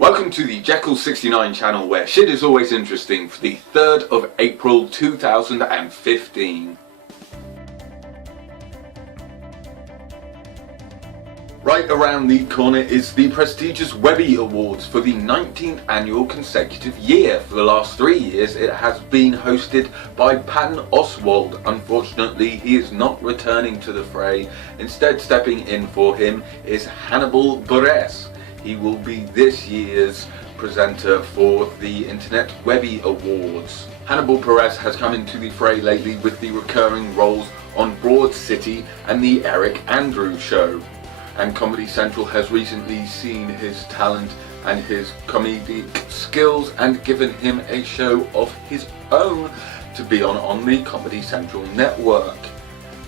Welcome to the Jeccles 69 channel, where shit is always interesting, for the 3rd of April 2015. Right around the corner is the prestigious Webby Awards for the 19th annual consecutive year. For the last 3 years it has been hosted by Patton Oswalt. Unfortunately, he is not returning to the fray. Instead, stepping in for him is Hannibal Buress. He will be this year's presenter for the Internet Webby Awards. Hannibal Buress has come into the fray lately with the recurring roles on Broad City and the Eric Andrews Show. And Comedy Central has recently seen his talent and his comedic skills and given him a show of his own to be on the Comedy Central network.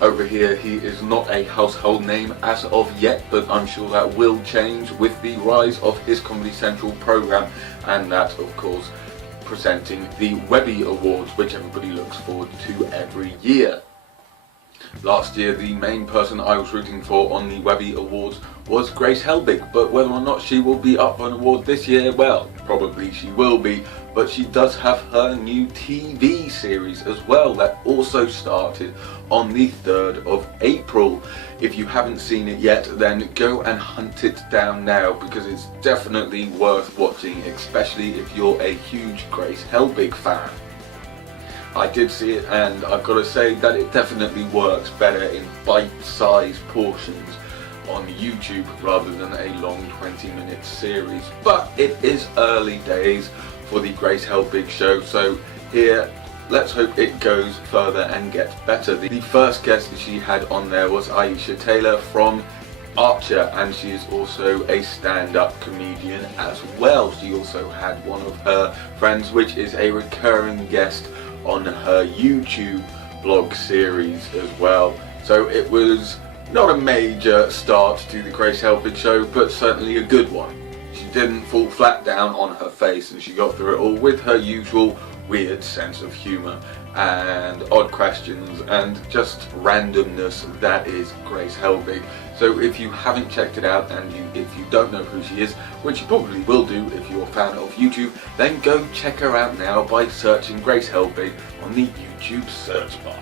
Over here he is not a household name as of yet, but I'm sure that will change with the rise of his Comedy Central program, and that of course presenting the Webby Awards, which everybody looks forward to every year. Last year the main person I was rooting for on the Webby Awards was Grace Helbig, but whether or not she will be up for an award this year, well, probably she will be, but she does have her new TV series as well that also started on the 3rd of April. If you haven't seen it yet, then go and hunt it down now, because it's definitely worth watching, especially if you're a huge Grace Helbig fan. I did see it, and I've got to say that it definitely works better in bite-sized portions on YouTube rather than a long 20-minute series. But it is early days for the Grace Helbig show, so here let's hope it goes further and gets better. The first guest that she had on there was Aisha Taylor from Archer, and she is also a stand-up comedian as well. She also had one of her friends, which is a recurring guest on her YouTube blog series as well. So it was not a major start to the Grace Helbig show, but certainly a good one. She didn't fall flat down on her face, and she got through it all with her usual weird sense of humour and odd questions and just randomness that is Grace Helbig. So if you haven't checked it out, and if you don't know who she is, which you probably will do if you're a fan of YouTube, then go check her out now by searching Grace Helbig on the YouTube search bar.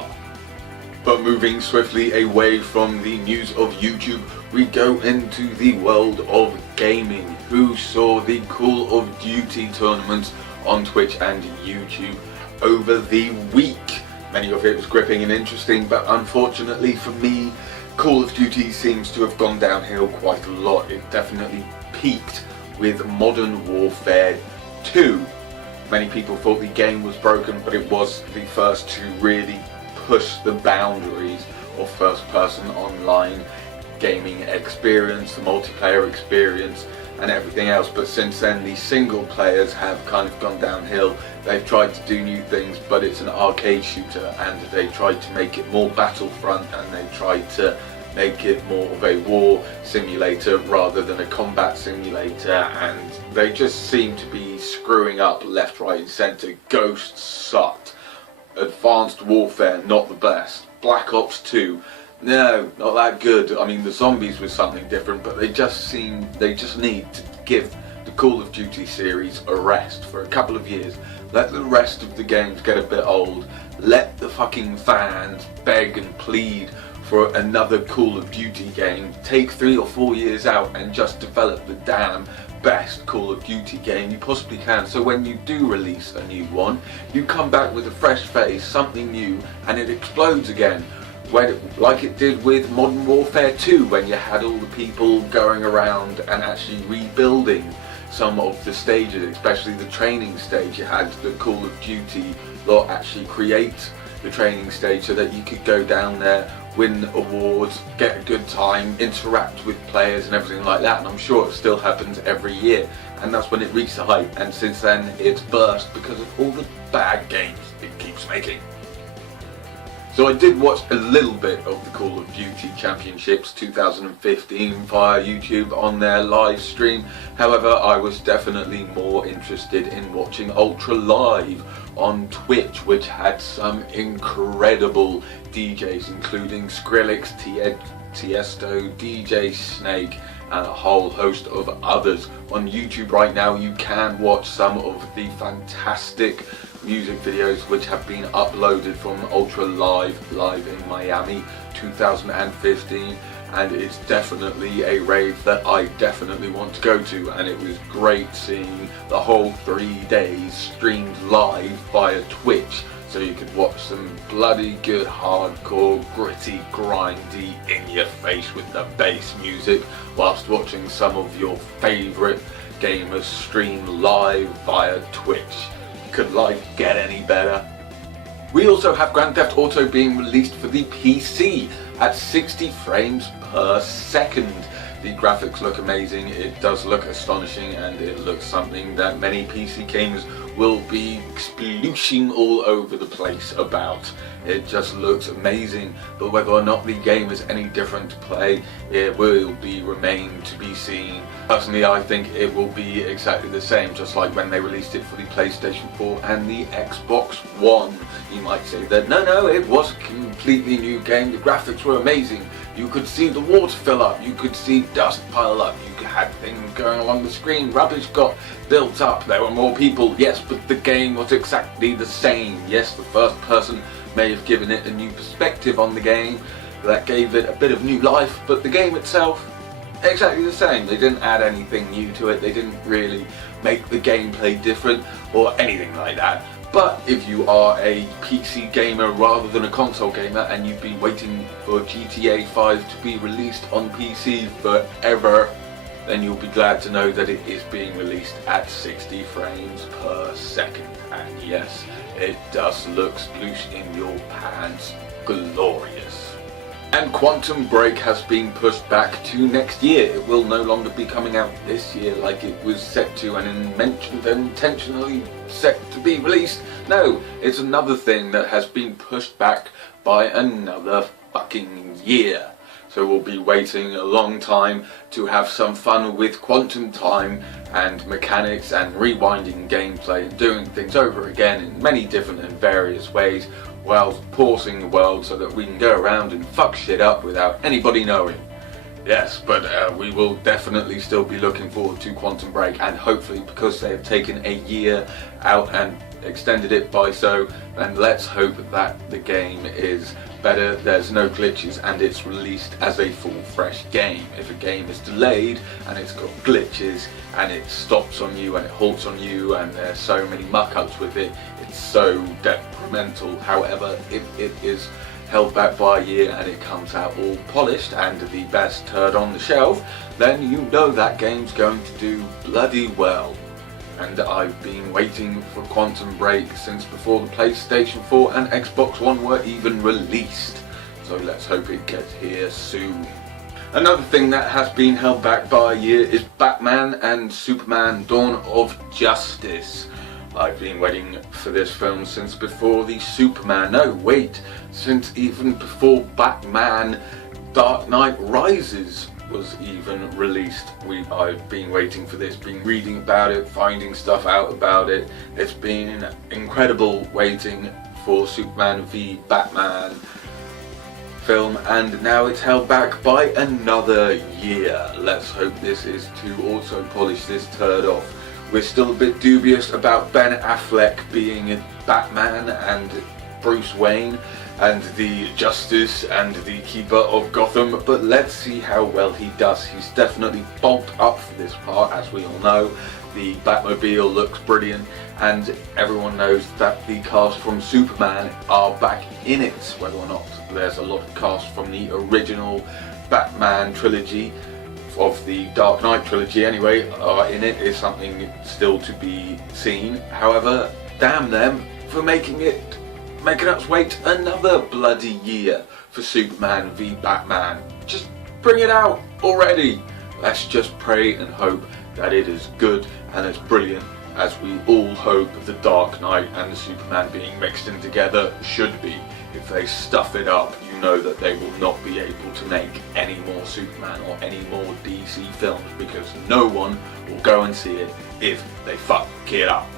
But moving swiftly away from the news of YouTube, we go into the world of gaming. Who saw the Call of Duty tournaments on Twitch and YouTube over the week? Many of it was gripping and interesting, but unfortunately for me, Call of Duty seems to have gone downhill quite a lot. It definitely peaked with Modern Warfare 2. Many people thought the game was broken, but it was the first to really push the boundaries of first-person online gaming experience, the multiplayer experience and everything else. But since then the single players have kind of gone downhill. They've tried to do new things, but it's an arcade shooter, and they tried to make it more Battlefront, and they tried to make it more of a war simulator rather than a combat simulator, and they just seem to be screwing up left, right and centre. Ghost sucked. Advanced Warfare, not the best. Black Ops 2, no, not that good. I mean, the zombies was something different, but they just need to give the Call of Duty series a rest for a couple of years. Let the rest of the games get a bit old. Let the fucking fans beg and plead for another Call of Duty game. Take 3 or 4 years out and just develop the damn best Call of Duty game you possibly can, so when you do release a new one, you come back with a fresh face, something new, and it explodes again. Like it did with Modern Warfare 2, when you had all the people going around and actually rebuilding some of the stages, especially the training stage. You had the Call of Duty lot actually create the training stage so that you could go down there, win awards, get a good time, interact with players and everything like that, and I'm sure it still happens every year, and that's when it reached the height, and since then it's burst because of all the bad games it keeps making. So I did watch a little bit of the Call of Duty Championships 2015 via YouTube on their live stream. However, I was definitely more interested in watching Ultra Live on Twitch, which had some incredible DJs including Skrillex, Tiesto, DJ Snake and a whole host of others. On YouTube right now you can watch some of the fantastic music videos which have been uploaded from Ultra Live in Miami 2015, and it's definitely a rave that I definitely want to go to, and it was great seeing the whole 3 days streamed live via Twitch, so you could watch some bloody good hardcore, gritty, grindy, in your face with the bass music whilst watching some of your favourite gamers stream live via Twitch. Could life get any better? We also have Grand Theft Auto being released for the PC at 60 frames per second. The graphics look amazing, it does look astonishing, and it looks something that many PC gamers will be splooshing all over the place about. It just looks amazing, but whether or not the game is any different to play, it will remain to be seen. Personally, I think it will be exactly the same, just like when they released it for the PlayStation 4 and the Xbox One. You might say that no, it was a completely new game, the graphics were amazing, you could see the water fill up, you could see dust pile up, you had things going along the screen, rubbish got built up, there were more people, yes, but the game was exactly the same. Yes, the first person may have given it a new perspective on the game that gave it a bit of new life, but the game itself, exactly the same. They didn't add anything new to it, they didn't really make the gameplay different or anything like that. But if you are a PC gamer rather than a console gamer and you've been waiting for GTA 5 to be released on PC forever, then you'll be glad to know that it is being released at 60 frames per second. And yes, it does look sploosh in your pants glorious. And Quantum Break has been pushed back to next year. It will no longer be coming out this year like it was set to and intentionally set to be released. No, it's another thing that has been pushed back by another fucking year. So we'll be waiting a long time to have some fun with quantum time and mechanics and rewinding gameplay and doing things over again in many different and various ways, while pausing the world so that we can go around and fuck shit up without anybody knowing. Yes, but we will definitely still be looking forward to Quantum Break, and hopefully, because they have taken a year out and extended it by so, then let's hope that the game is better, there's no glitches, and it's released as a full fresh game. If a game is delayed and it's got glitches and it stops on you and it halts on you and there's so many muck-ups with it, it's so detrimental. However, if it is held back by a year and it comes out all polished and the best turd on the shelf, then you know that game's going to do bloody well. And I've been waiting for Quantum Break since before the PlayStation 4 and Xbox One were even released. So let's hope it gets here soon. Another thing that has been held back by a year is Batman and Superman Dawn of Justice. I've been waiting for this film since before the Superman, no wait, since even before Batman Dark Knight Rises was even released. I've been waiting for this, been reading about it, finding stuff out about it. It's been incredible waiting for Superman v Batman film, and now it's held back by another year. Let's hope this is to also polish this turd off. We're still a bit dubious about Ben Affleck being Batman and Bruce Wayne and the Justice and the Keeper of Gotham, but let's see how well he does. He's definitely bulked up for this part, as we all know. The Batmobile looks brilliant, and everyone knows that the cast from Superman are back in it. Whether or not there's a lot of cast from the original Batman trilogy, of the Dark Knight trilogy anyway, are in it is something still to be seen. However, damn them for making us wait another bloody year for Superman v Batman. Just bring it out already. Let's just pray and hope that it is good and as brilliant as we all hope the Dark Knight and the Superman being mixed in together should be. If they stuff it up, you know that they will not be able to make any more Superman or any more DC films, because no one will go and see it if they fuck it up.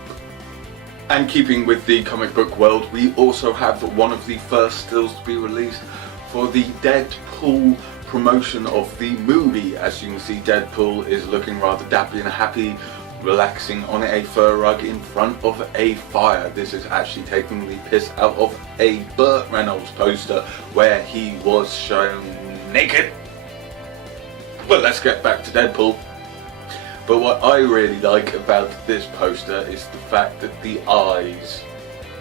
And keeping with the comic book world, we also have one of the first stills to be released for the Deadpool promotion of the movie. As you can see, Deadpool is looking rather dappy and happy, relaxing on a fur rug in front of a fire. This is actually taking the piss out of a Burt Reynolds poster where he was shown naked. Well, let's get back to Deadpool. But what I really like about this poster is the fact that the eyes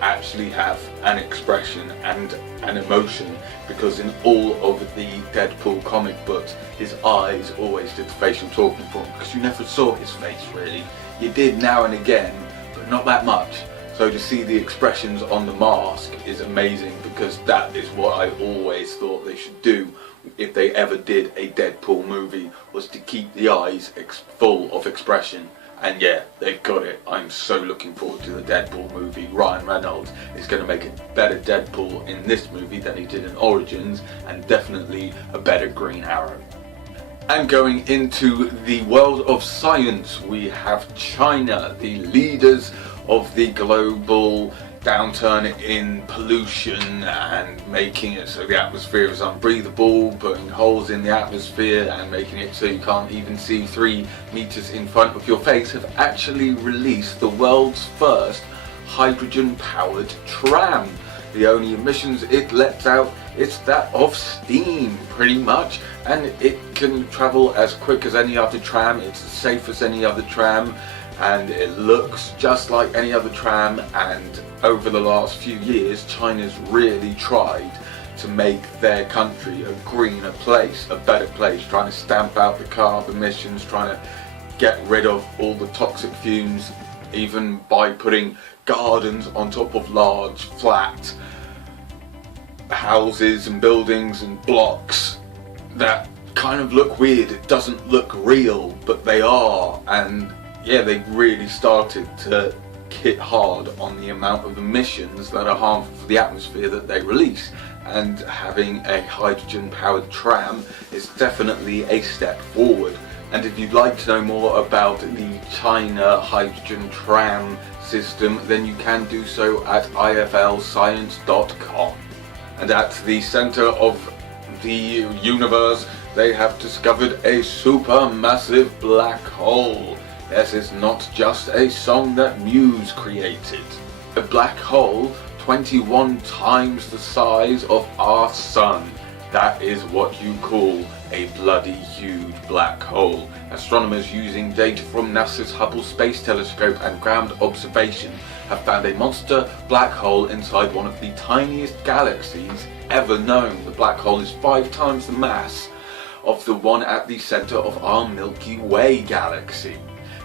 actually have an expression and an emotion, because in all of the Deadpool comic books his eyes always did the facial talking for him, because you never saw his face really. You did now and again, but not that much. So to see the expressions on the mask is amazing, because that is what I always thought they should do if they ever did a Deadpool movie, was to keep the eyes full of expression. And yeah, they've got it. I'm so looking forward to the Deadpool movie. Ryan Reynolds is going to make a better Deadpool in this movie than he did in Origins, and definitely a better Green Arrow. And going into the world of science, we have China, the leaders of the global downturn in pollution and making it so the atmosphere is unbreathable, putting holes in the atmosphere and making it so you can't even see 3 meters in front of your face, have actually released the world's first hydrogen-powered tram. The only emissions it lets out is that of steam, pretty much, and it can travel as quick as any other tram. It's as safe as any other tram, and it looks just like any other tram. And over the last few years, China's really tried to make their country a greener place, a better place, trying to stamp out the carbon emissions, trying to get rid of all the toxic fumes, even by putting gardens on top of large flat houses and buildings and blocks that kind of look weird. It doesn't look real, but they are. And yeah, they really started to hit hard on the amount of emissions that are harmful for the atmosphere that they release, and having a hydrogen powered tram is definitely a step forward. And if you'd like to know more about the China hydrogen tram system, then you can do so at IFLScience.com. And at the center of the universe, they have discovered a supermassive black hole. This is not just a song that Muse created. A black hole 21 times the size of our sun. That is what you call a bloody huge black hole. Astronomers using data from NASA's Hubble Space Telescope and ground observation have found a monster black hole inside one of the tiniest galaxies ever known. The black hole is 5 times the mass of the one at the center of our Milky Way galaxy.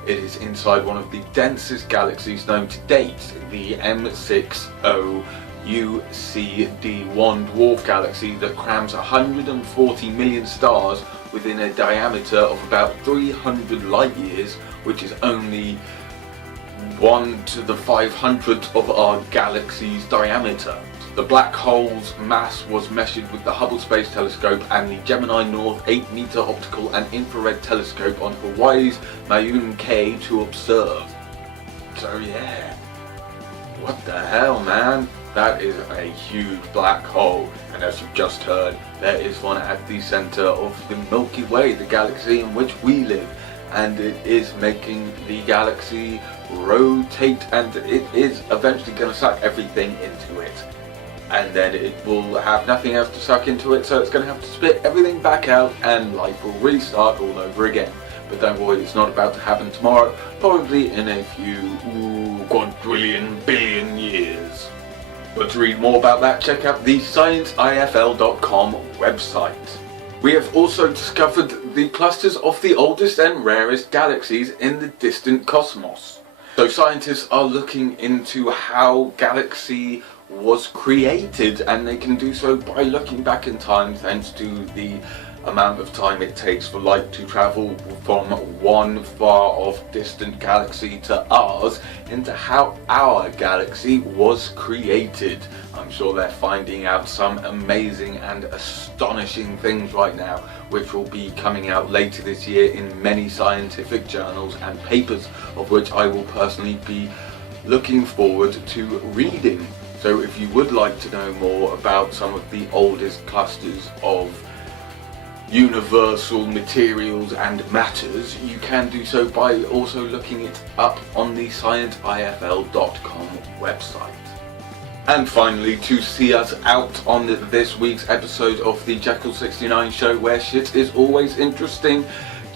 It is inside one of the densest galaxies known to date, the M60 UCD1 dwarf galaxy that crams 140 million stars within a diameter of about 300 light years, which is only 1 to the 500th of our galaxy's diameter. The black hole's mass was measured with the Hubble Space Telescope and the Gemini North 8-meter optical and infrared telescope on Hawaii's Mauna Kea to observe. So yeah, what the hell, man? That is a huge black hole, and as you've just heard, there is one at the center of the Milky Way, the galaxy in which we live, and it is making the galaxy rotate, and it is eventually going to suck everything into it. And then it will have nothing else to suck into it, so it's going to have to spit everything back out and life will restart all over again. But don't worry, it's not about to happen tomorrow, probably in a few quadrillion billion years. But to read more about that, check out the ScienceIFL.com website. We have also discovered the clusters of the oldest and rarest galaxies in the distant cosmos. So scientists are looking into how galaxy was created, and they can do so by looking back in time thanks to the amount of time it takes for light to travel from one far off distant galaxy to ours, into how our galaxy was created. I'm sure they're finding out some amazing and astonishing things right now, which will be coming out later this year in many scientific journals and papers, of which I will personally be looking forward to reading. So if you would like to know more about some of the oldest clusters of universal materials and matters, you can do so by also looking it up on the ScienceIFL.com website. And finally, to see us out on this week's episode of the Jeccles 69 show, where shit is always interesting,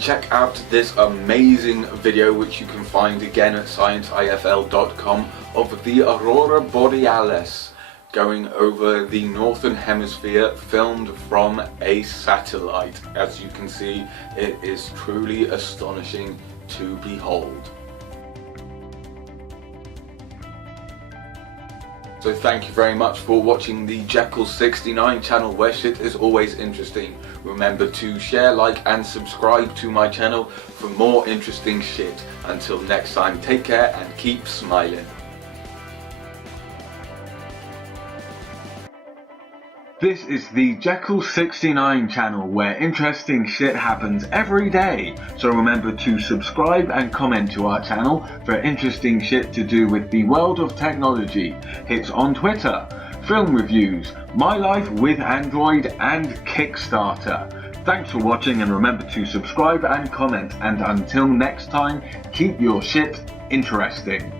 check out this amazing video, which you can find again at ScienceIFL.com, of the Aurora Borealis going over the northern hemisphere, filmed from a satellite. As you can see, it is truly astonishing to behold. So thank you very much for watching the Jeccles 69 channel, where shit is always interesting. Remember to share, like and subscribe to my channel for more interesting shit. Until next time, take care and keep smiling. This is the Jeccles 69 channel, where interesting shit happens every day. So remember to subscribe and comment to our channel for interesting shit to do with the world of technology, hits on Twitter, film reviews, my life with Android and Kickstarter. Thanks for watching, and remember to subscribe and comment, and until next time, keep your shit interesting.